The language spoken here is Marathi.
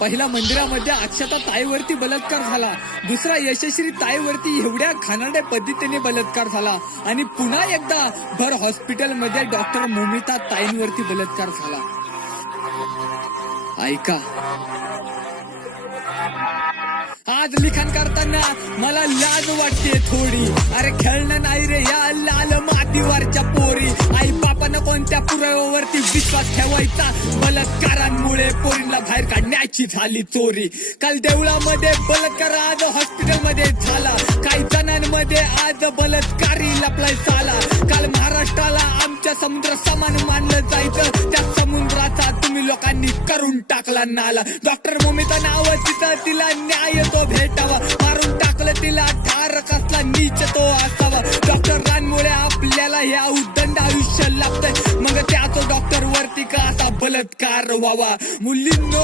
पहिला मंदिरामध्ये अक्षता ताईवरती बलात्कार झाला, दुसरा यशस्वी ताईवरती एवढ्या घाणेरड्या पद्धतीने बलात्कार झाला आणि पुन्हा एकदा भर हॉस्पिटलमध्ये डॉक्टर मोमिता ताईंवरती बलात्कार झाला. ऐका, आज लिखाण करताना मला लाज वाटते थोडी. अरे खेळणं नाही रे या लाल मातीवरच्या पोरी. आई बापानं कोणत्या पुराव्यावरती विश्वास ठेवायचा? बलात्कारांमुळे पोरींना बाहेर काढण्याची झाली चोरी. काल देवळामध्ये बलात्कार, आज हॉस्पिटलमध्ये झाला. काही जणांमध्ये आज बलात्कारी लपलाय साला. काल महाराष्ट्राला आमच्या समुद्र समान मानलं जायचं, त्या समुद्राचा तुम्ही लोकांनी करून टाकला नाला. डॉक्टर मोमिता नाव तिथं, तिला न्याय तो भेटावा. मारून टाकलं तिला ठार, कसला नीच तो असावा. डॉक्टर रानमुळे आपल्याला हे उदंड आयुष्य लाभतंय, मग त्याच डॉक्टर वरती का असा बलात्कार व्हावा. मुलींनो